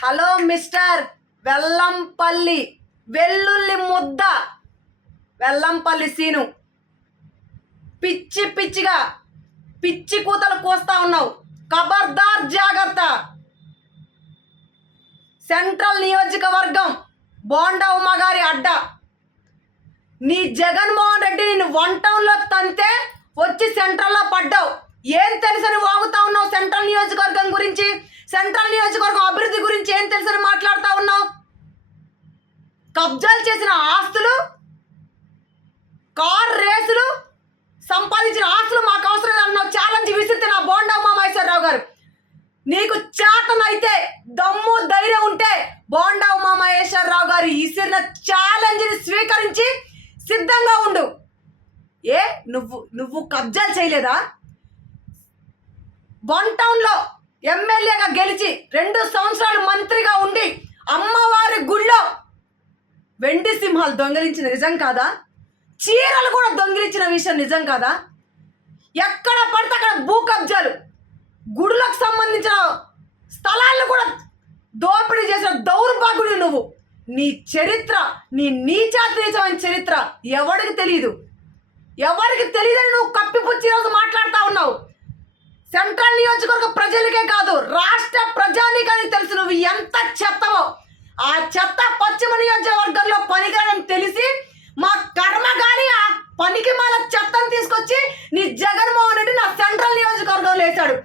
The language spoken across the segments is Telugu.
హలో మిస్టర్ వెల్లంపల్లి వెల్లుల్లి ముద్ద. వెల్లంపల్లి సీను. పిచ్చి పిచ్చిగా పిచ్చి కూతలు కోస్తా ఉన్నావు. ఖబర్దార్ జాగ్రత్త. సెంట్రల్ నియోజకవర్గం బోండా ఉమ్మగారి అడ్డ. నీ జగన్మోహన్ రెడ్డి నేను వన్ టౌన్లో తంతే వచ్చి సెంట్రల్లో పడ్డావు. ఏం తెలుసని వాగుతా ఉన్నావు సెంట్రల్ నియోజకవర్గం గురించి? సెంట్రల్ నియోజకవర్గం అభివృద్ధి గురించి ఏం తెలుసని మాట్లాడుతూ ఉన్నావు? కబ్జాలు చేసిన ఆస్తులు కార్ రేసులు సంపాదించిన ఆస్తులు మాకు అవసరం అన్నావు ఛాలెంజ్ విసిరితే నా బోండా ఉమామహేశ్వరరావు గారు. నీకు చేతనైతే దమ్ము ధైర్యం ఉంటే బోండా ఉమామహేశ్వరరావు గారు ఇసిరిన ఛాలెంజ్ని స్వీకరించి సిద్ధంగా ఉండు. ఏ? నువ్వు నువ్వు కబ్జాలు చేయలేదా? వన్ టౌన్లో ఎమ్మెల్యేగా గెలిచి రెండు సంవత్సరాలు మంత్రిగా ఉండి అమ్మవారి గుళ్ళో వెండి సింహాలు దొంగిలించిన నిజం కాదా? చీరలు కూడా దొంగిలించిన విషయం నిజం కాదా? ఎక్కడ పడితే అక్కడ భూ కబ్జాలు గుడులకు సంబంధించిన స్థలాలను కూడా దోపిడీ చేసిన దౌర్భాగ్యుడు నువ్వు. నీ చరిత్ర నీ నీచాతీచమైన చరిత్ర ఎవరికి తెలియదు ఎవరికి తెలియదని నువ్వు కప్పిపుచ్చి రోజు మాట్లాడుతూ నియోజకవర్గ ప్రజలకే కాదు రాష్ట్ర ప్రజానికానికి తెలుసు నువ్వు ఎంత చెత్తవో. ఆ చెత్త పశ్చిమ నియోజకవర్గంలో పనికిరని తెలిసి మా కర్మ కానీ ఆ పనికి మాల చెత్తను తీసుకొచ్చి నీ జగన్మోహన్ రెడ్డి నా సెంట్రల్ నియోజకవర్గంలో వేశాడు.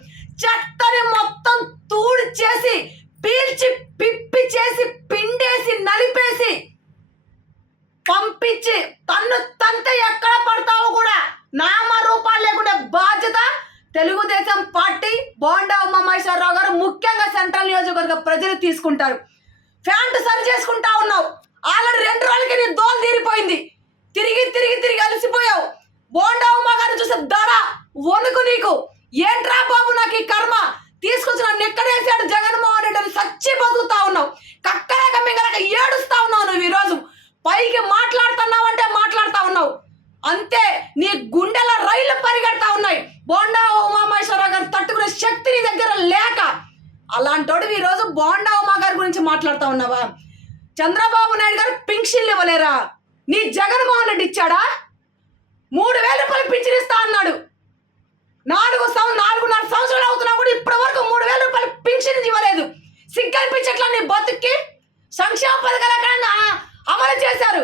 చెత్తని మొత్తం తూడి చేసి పీల్చి పిప్పి చేసి పిండేసి నలిపేసి పంపించి తన్ను తంతే ఎక్కడ పడతావో కూడా నామ రూపాలు లేకుండా బాధ్యత తెలుగుదేశం పార్టీ బోండా ఉమామహేశ్వరరావు గారు ముఖ్యంగా సెంట్రల్ నియోజకవర్గ ప్రజలు తీసుకుంటారు. ఫ్యాంట్ సరి చేసుకుంటా ఉన్నావు. ఆల్రెడీ రెండు రోజులకి నీ దోలు తీరిపోయింది. తిరిగి తిరిగి తిరిగి అలసిపోయావు. బోండా ఉమా చూసే దడ వణుకు నీకు ఏంట్రా బాబు నాకు ఈ కర్మ తీసుకొచ్చి నన్ను ఎక్కడేసాడు జగన్మోహన్ రెడ్డి అని సచ్చి బతుకుతా ఉన్నావు కక్కలేక మింగలేక ఏడుస్తా ఉన్నావు నువ్వు ఈరోజు పైకి మాట్లాడుతున్నావంటే మాట్లాడుతా ఉన్నావు అంతే నీ గుండెల రైలు పరిగెడతా ఉన్నాయి బోండా ఉమామహేశ్వరరావు గారు తట్టుకునే శక్తి నీ దగ్గర లేక అలాంటోడు ఈరోజు బోండా ఉమా గారి గురించి మాట్లాడుతా ఉన్నావా? చంద్రబాబు నాయుడు గారు పింక్షన్లు ఇవ్వలేరా? నీ జగన్మోహన్ రెడ్డి ఇచ్చాడా? మూడు వేల రూపాయలు పింఛన్ ఇస్తా అన్నాడు. నాలుగు సంవత్సరం నాలుగున్నర సంవత్సరాలు అవుతున్నా కూడా ఇప్పటి వరకు మూడు వేల రూపాయలు పింఛన్ ఇవ్వలేదు. సిగ్గనిపించట్లా నీ బతుక్కి సంక్షేమ పథకాలు అమలు చేశారు.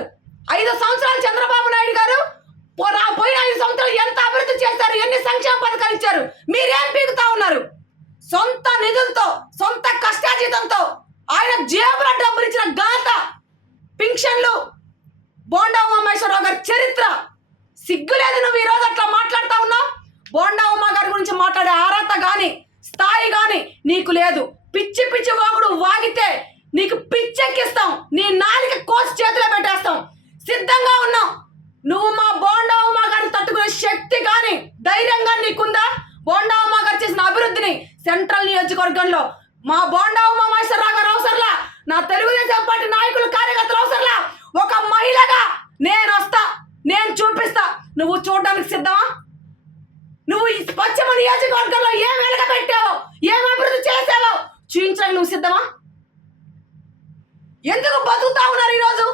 ఐదు సంవత్సరాలు చంద్రబాబు నాయుడు గారు పోయిన ఐదు సంవత్సరాలు ఎంత అభివృద్ధి చేశారు? ఎన్ని సంక్షేమ పథకాలు ఇచ్చారు? మీరేం పీకుతా ఉన్నారు? సొంత నిధులతో సొంత కష్టాజీతంతో ఆయన జేబుల డబ్బులు ఇచ్చిన ఘనత పింక్షన్లు బోండా ఉమామేశ్వరరావు గారి చరిత్ర. సిగ్గులేదు నువ్వు ఈరోజు అట్లా మాట్లాడుతా ఉన్నావు? బోండా ఉమా గారి గురించి మాట్లాడే అర్హత కానీ స్థాయి కానీ నీకు లేదు. పిచ్చి పిచ్చి వాగుడు వాగితే నీకు పిచ్చెక్కిస్తాం. నీ నాలిక కోసి చేతిలో పెట్టేస్తాం. సిద్ధంగా ఉన్నాం నువ్వు మా బోండా ఉమా గారిని తట్టుకునే శక్తి కానీ ధైర్యంగా నీకుందా? బోండా ఉమా గారు చేసిన అభివృద్ధిని సెంట్రల్ నియోజకవర్గంలో. మా బోండా ఉమా మహేశ్వరరావు గారు అవసరంలా? నా తెలుగుదేశం పార్టీ నాయకులు కార్యకర్తలు అవసరంలా? ఒక మహిళగా నేను వస్తా నేను చూపిస్తా. నువ్వు చూడడానికి సిద్ధమా? నువ్వు ఈ పశ్చిమ నియోజకవర్గంలో ఏం వెలగ పెట్టావో ఏం అభివృద్ధి చేసావో చూపించడానికి నువ్వు సిద్ధమా? ఎందుకు బతుకుతా ఉన్నారు ఈరోజు?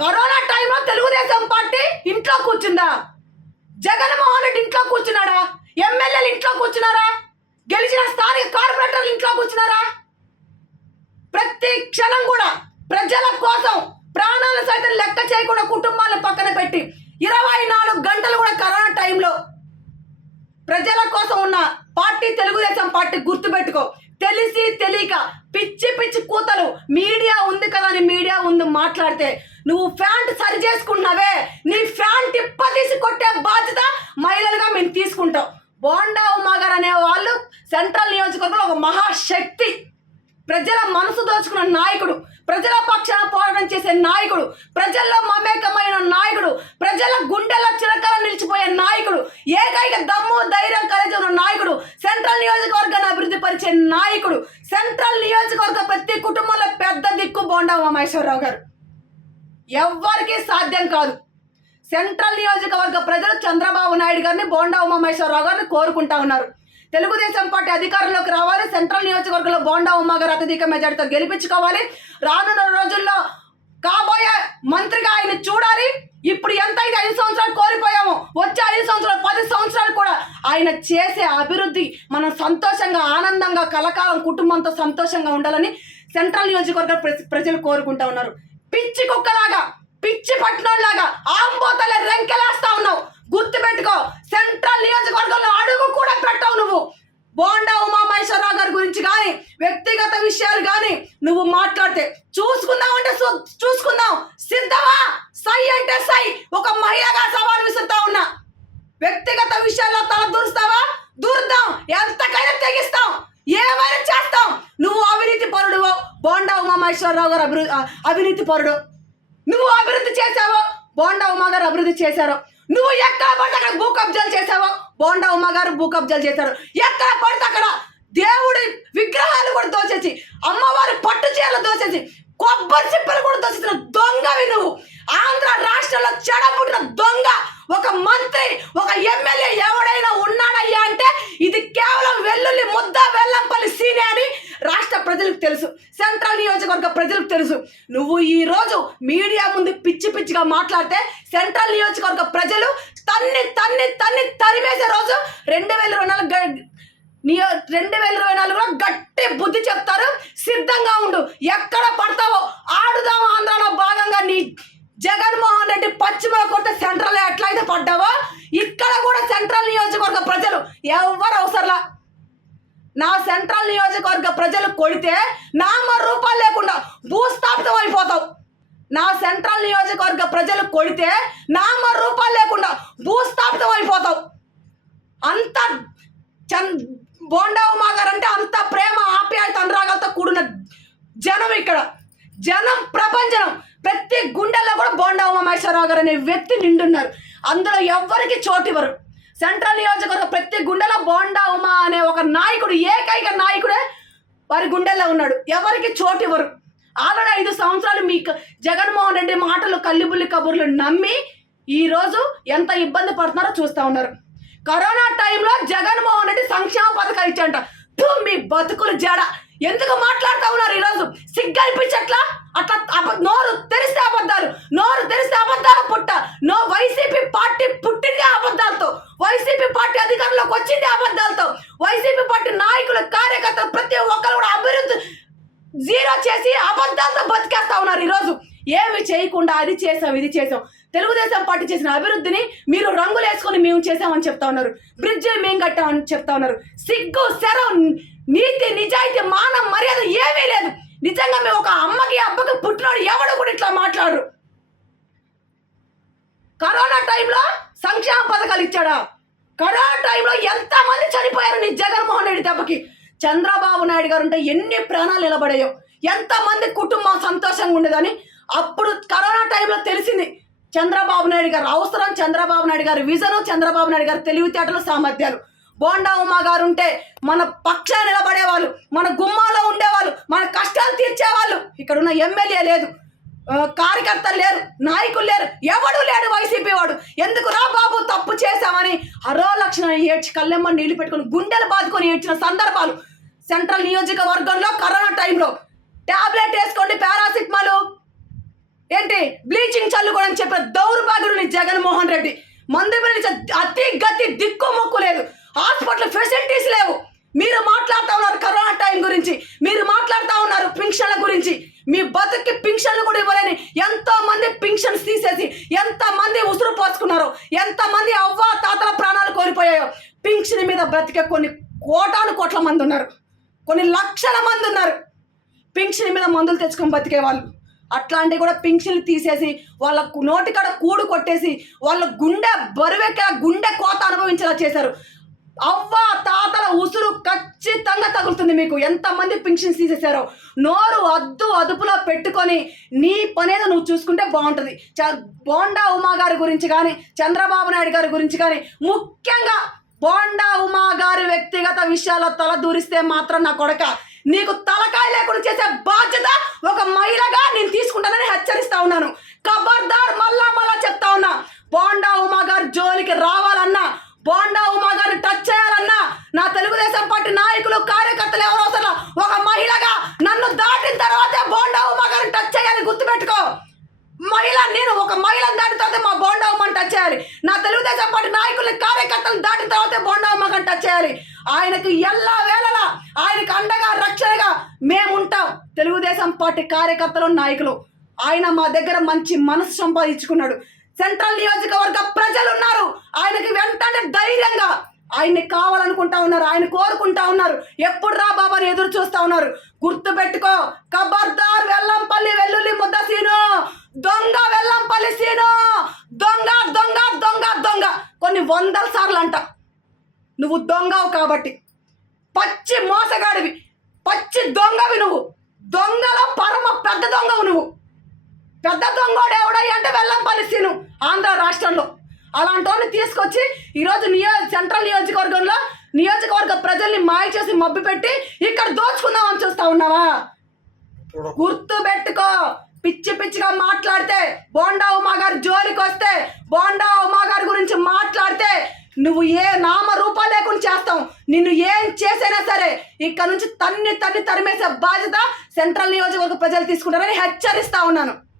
కరోనా టైంలో తెలుగుదేశం పార్టీ ఇంట్లో కూర్చుందా? జగన్మోహన్ రెడ్డి ఇంట్లో కూర్చున్నాడా? ఎమ్మెల్యేలు ఇంట్లో కూర్చున్నారా? గెలిచిన స్థానిక కార్పొరేటర్లు ఇంట్లో కూర్చున్నారా? ప్రతి క్షణం కూడా ప్రజల కోసం ప్రాణాలు సైతం లెక్క చేయకుండా కుటుంబాలను పక్కన పెట్టి ఇరవై నాలుగు గంటలు కూడా కరోనా టైంలో ప్రజల కోసం ఉన్న పార్టీ తెలుగుదేశం పార్టీ గుర్తుపెట్టుకో. తెలిసి తెలియక పిచ్చి పిచ్చి కూతలు మీడియా ఉంది కదా అని మీడియా ఉంది మాట్లాడితే నువ్వు ఫ్యాంట్ సరి చేసుకున్నావే నీ ఫ్యాంట్ తిప్ప తీసి కొట్టే బాధ్యత మహిళలుగా మేము తీసుకుంటాం. బోండా ఉమాగారు అనే వాళ్ళు సెంట్రల్ నియోజకవర్గంలో ఒక మహాశక్తి. ప్రజల మనసు దోచుకున్న నాయకుడు ప్రజల పక్షాన పోరాటం చేసే నాయకుడు ప్రజల్లో మమేకమైన నాయకుడు ప్రజల గుండెల చిరకాల నిలిచిపోయే నాయకుడు ఏకైక దమ్ము ధైర్యం కలిగి ఉన్న నాయకుడు సెంట్రల్ నియోజకవర్గాన్ని అభివృద్ధి పరిచే నాయకుడు సెంట్రల్ నియోజకవర్గ ప్రతి కుటుంబంలో పెద్ద దిక్కు బోండా ఉమామేశ్వరరావు గారు. ఎవ్వరికీ సాధ్యం కాదు. సెంట్రల్ నియోజకవర్గ ప్రజలు చంద్రబాబు నాయుడు గారిని బోండా ఉమామేశ్వరరావు గారిని కోరుకుంటా ఉన్నారు. తెలుగుదేశం పార్టీ అధికారంలోకి రావాలి సెంట్రల్ నియోజకవర్గంలో బోండా ఉమ్మా గారు అత్యధిక మెజార్టీతో గెలిపించుకోవాలి. రానున్న రోజుల్లో కాబోయే మంత్రిగా ఆయన చూడాలి. ఇప్పుడు ఎంత అయితే ఐదు సంవత్సరాలు కోల్పోయామో వచ్చే ఐదు సంవత్సరాలు పది సంవత్సరాలు కూడా ఆయన చేసే అభివృద్ధి మనం సంతోషంగా ఆనందంగా కలకాలం కుటుంబంతో సంతోషంగా ఉండాలని సెంట్రల్ నియోజకవర్గ ప్రజలు కోరుకుంటా ఉన్నారు. పిచ్చి కుక్కలాగా పిచ్చి పట్టణంలాగా ఆంబోతల రెంకెలేస్తా ఉన్నావు. గుర్తు పెట్టుకో సెంట్రల్ నియోజకవర్గంలో అడుగు కూడా పెట్టవు నువ్వు. బోండా ఉమామహేశ్వరరావు గారి గురించి కానీ వ్యక్తిగత విషయాలు కానీ నువ్వు మాట్లాడితే చూసుకుందాం అంటే చూసుకుందాం. సిద్ధమా? సై అంటే సై. ఒక మహిళగా సవాల్ విసురుతా ఉన్నా. వ్యక్తిగత విషయాల్లో తల దూరుస్తావా? దూరుద్దాం. ఎంతకైనా తెగిస్తాం. ఏమైనా చేస్తాం. నువ్వు అవినీతి పరుడు బోండా ఉమామహేశ్వరరావు గారు అభివృద్ధి అవినీతి పరుడు. నువ్వు అభివృద్ధి చేసావో బోండా ఉమాగారు అభివృద్ధి చేశారు. నువ్వు ఎక్కడ పడితే అక్కడ భూ కబ్జాలు చేసావో బోండా ఉమాగారు భూ కబ్జాలు చేశారు. ఎక్కడ పడితే అక్కడ దేవుడి విగ్రహాలు కూడా దోచేసి అమ్మవారి పట్టు చీరలు దోచేసి కొబ్బరి చిప్పలు కూడా దోచేసిన దొంగవి నువ్వు. ఆంధ్ర రాష్ట్రంలో చెడబుట్టిన దొంగ ఒక మంత్రి ఒక ఎమ్మెల్యే ఎవడైనా ఉన్నాడయ్యా అంటే ఇది కేవలం వెల్లుల్లి ముద్ద వెల్లంపల్లి సీనే అని రాష్ట్ర ప్రజలకు తెలుసు. సెంట్రల్ నియోజకవర్గ ప్రజలకు తెలుసు. నువ్వు ఈ రోజు మీడియా ముందు పిచ్చి పిచ్చిగా మాట్లాడితే సెంట్రల్ నియోజకవర్గ ప్రజలు తన్ని తన్ని తన్ని తరిమేసే రోజు రెండు వేల ఇరవై నాలుగు నియో రెండు వేల ఇరవై నాలుగులో గట్టి బుద్ధి చెప్తారు. సిద్ధంగా ఉండు. ఎక్కడ పడతావో ఆడుదాం ఆంధ్రలో భాగంగా నీ జగన్మోహన్ రెడ్డి పశ్చిమ కొట్టే సెంట్రల్ ఎట్లయితే పడ్డావో ఇక్కడ కూడా సెంట్రల్ నియోజకవర్గ ప్రజలు ఎవరు అవసరంలా నా సెంట్రల్ నియోజకవర్గ ప్రజలు కొడితే నామ రూపాలు లేకుండా భూస్థాపితం అయిపోతావు నా సెంట్రల్ నియోజకవర్గ ప్రజలు కొడితే నామ రూపాలు లేకుండా భూస్థాపితం అయిపోతావు అంత చన్ బోండా గారు అంటే అంత ప్రేమ ఆప్యాయత అనురాగాలతో కూడిన జనం ఇక్కడ. జనం ప్రపంచం. ప్రతి గుండెల్లో కూడా బోండా ఉమామేశ్వరరావు గారు అనే వ్యక్తి నిండున్నారు. అందులో ఎవ్వరికి చోటు ఇవ్వరు. సెంట్రల్ నియోజకవర్గ ప్రతి గుండెలో బోండా ఉమా అనే ఒక నాయకుడు ఏకైక నాయకుడే వారి గుండెల్లో ఉన్నాడు. ఎవరికి చోటు ఇవ్వరు. ఆల్రెడీ ఐదు సంవత్సరాలు మీ జగన్మోహన్ రెడ్డి మాటలు కల్లిబుల్లి కబుర్లు నమ్మి ఈరోజు ఎంత ఇబ్బంది పడుతున్నారో చూస్తూ ఉన్నారు. కరోనా టైంలో జ రెడ్డి సంక్షేమ పథకాలు ఇచ్చాడంట థు, మీ బతుకులు జడ ఎందుకు మాట్లాడుతూ ఉన్నారు ఈరోజు సిగ్గనిపించట్లా అట్లా అబ- నోరు తెరిస్తే అబద్ధాలు నోరు తెరిస్తే అబద్ధాలు పుట్ట నో వైసీపీ పార్టీ పుట్టింది అబద్ధాలతో వైసీపీ పార్టీ అధికారంలోకి వచ్చింది అబద్ధాలతో వైసీపీ పార్టీ నాయకులు కార్యకర్తలు ప్రతి ఒక్కరు కూడా అభివృద్ధి జీరో చేసి బతికేస్తా ఉన్నారు ఈరోజు. ఏమి చేయకుండా అది చేసాం ఇది చేసాం తెలుగుదేశం పార్టీ చేసిన అభివృద్ధిని మీరు రంగులు వేసుకొని మేము చేసామని చెప్తా ఉన్నారు. బ్రిడ్జ్ మేము కట్టామని చెప్తా ఉన్నారు. సిగ్గు శరం నీతి నిజాయితీ మానం మర్యాద ఏమీ లేదు. నిజంగా మేము ఒక అమ్మకి అబ్బకి పుట్టినోడు ఎవడు కూడా ఇట్లా మాట్లాడరు. కరోనా టైంలో సంక్షేమ పథకాలు ఇచ్చాడా? కరోనా టైంలో ఎంతమంది చనిపోయారు నీ జగన్మోహన్ రెడ్డి దెబ్బకి? చంద్రబాబు నాయుడు గారు ఉంటే ఎన్ని ప్రాణాలు నిలబడాయో. ఎంతమంది కుటుంబం సంతోషంగా ఉండేదని అప్పుడు కరోనా టైంలో తెలిసింది. చంద్రబాబు నాయుడు గారు అవసరం చంద్రబాబు నాయుడు గారు విజను చంద్రబాబు నాయుడు గారు తెలివితేటలు సామర్థ్యాలు. బోండా ఉమ్మ గారు ఉంటే మన పక్షాన నిలబడేవాళ్ళు మన గుమ్మాలో ఉండేవాళ్ళు మన కష్టాలు తీర్చేవాళ్ళు. ఇక్కడ ఉన్న ఎమ్మెల్యే లేదు. కార్యకర్తలు లేరు నాయకులు లేరు ఎవడు లేడు వైసీపీ వాడు. ఎందుకు రా బాబు తప్పు చేశామని అరో లక్షణ ఏడ్చి కళ్ళెమ్మ నీళ్ళు పెట్టుకొని గుండెలు బాదుకొని ఏడ్చిన సందర్భాలు. సెంట్రల్ నియోజకవర్గంలో కరోనా టైంలో టాబ్లెట్ వేసుకోండి పారాసిటమాల్. ఏంటి? బ్లీచింగ్ చల్లుకోవడం చెప్పిన దౌర్భాగ్యుడు నీ జగన్మోహన్ రెడ్డి. మందు పిలిచే అతి గతి దిక్కు మొక్కు లేదు. హాస్పిటల్ ఫెసిలిటీస్ లేవు. మీరు మాట్లాడుతూ ఉన్నారు కరోనా టైం గురించి. మీరు మాట్లాడుతూ ఉన్నారు పింఛన్ల గురించి. మీ బతుక్కి పింఛన్లు కూడా ఇవ్వలేని ఎంతో మంది పింఛన్స్ తీసేసి ఎంత మంది ఉసురు పోసుకున్నారు ఎంత మంది అవ్వ తాతల ప్రాణాలు కోల్పోయాయో. పింఛన్ మీద బ్రతికే కొన్ని కోటాను కోట్ల మంది ఉన్నారు. కొన్ని లక్షల మంది ఉన్నారు. పింఛన్ మీద మందులు తెచ్చుకొని బతికే వాళ్ళు. అట్లాంటివి కూడా పింఛన్లు తీసేసి వాళ్ళ నోటి నోటికాడ కూడు కొట్టేసి వాళ్ళ గుండె బరువెక్క గుండె కోత అనుభవించేలా చేశారు. అవ్వ తాతల ఉసురు ఖచ్చితంగా తగులుతుంది మీకు. ఎంతమంది పింఛన్స్ తీసేశారో. నోరు అద్దు అదుపులో పెట్టుకొని నీ పనేదో నువ్వు చూసుకుంటే బాగుంటుంది. చ బోండా ఉమా గారి గురించి కానీ చంద్రబాబు నాయుడు గారి గురించి కానీ ముఖ్యంగా బోండా ఉమా గారి వ్యక్తిగత విషయాల తల దూరిస్తే మాత్రం నా కొడక. నీకు తలకాయ లేకుండా చేసే బాధ్యత ఒక మహిళగా నేను తీసుకుంటానని హెచ్చరిస్తా ఉన్నాను. కబర్దార్ మళ్ళా మళ్ళా చెప్తా ఉన్నా బోండా ఉమా గారు జోలికి రావాలన్నా బోండా ఉమా గారు టచ్ చేయాలన్నా నా తెలుగుదేశం పార్టీ నాయకులు కార్యకర్తలు ఎవరు అవసరం ఒక మహిళగా నన్ను దాటిన తర్వాతే బోండా ఉమా గారిని టచ్ చేయాలి గుర్తుపెట్టుకో. మహిళ నేను ఒక మహిళను దాటిన తర్వాత మా బోండా ఉమ్మని టచ్ చేయాలి. నా తెలుగుదేశం పార్టీ నాయకులు కార్యకర్తలు దాటిన తర్వాత బోండా ఉమ్మని టచ్ చేయాలి. ఆయనకు ఎల్లా వేళ తెలుగుదేశం పార్టీ కార్యకర్తలు నాయకులు. ఆయన మా దగ్గర మంచి మనసు సంపాదించుకున్నాడు. సెంట్రల్ నియోజకవర్గ ప్రజలు ఉన్నారు ఆయనకి వెంటనే ధైర్యంగా ఆయన్ని కావాలనుకుంటా ఉన్నారు ఆయన కోరుకుంటా ఉన్నారు. ఎప్పుడు రా బాబా అని ఎదురు చూస్తా ఉన్నారు. గుర్తు పెట్టుకో కబర్దార్ వెల్లంపల్లి వెల్లుల్లి ముద్ద సీను. దొంగ వెల్లంపల్లి సీను. దొంగ దొంగ దొంగ దొంగ. కొన్ని వందల సార్లు అంట నువ్వు దొంగవు కాబట్టి. పచ్చి మోసగాడివి. పచ్చి దొంగవి నువ్వు. దొంగలో పరమ పెద్ద దొంగవు నువ్వు. పెద్ద దొంగోడు ఎవడయ్య అంటే వెల్లంపల్లి సీను ఆంధ్ర రాష్ట్రంలో. అలాంటి వాళ్ళని తీసుకొచ్చి ఈరోజు నియో సెంట్రల్ నియోజకవర్గంలో నియోజకవర్గ ప్రజల్ని మాయ చేసి మబ్బి పెట్టి ఇక్కడ దోచుకుందామని చూస్తా ఉన్నావా? గుర్తు పెట్టుకో. పిచ్చి పిచ్చిగా మాట్లాడితే బోండా ఉమా గారి జోలికి వస్తే బోండా ఉమా గారి గురించి మాట్లాడితే నువ్వు ఏ నామ రూపాలు లేకుండా చేస్తావు. నిన్ను ఏం చేసైనా సరే ఇక్కడ నుంచి తన్ని తన్ని తరిమేసే బాధ్యత సెంట్రల్ నియోజకవర్గ ప్రజలు తీసుకుంటారని హెచ్చరిస్తా ఉన్నాను.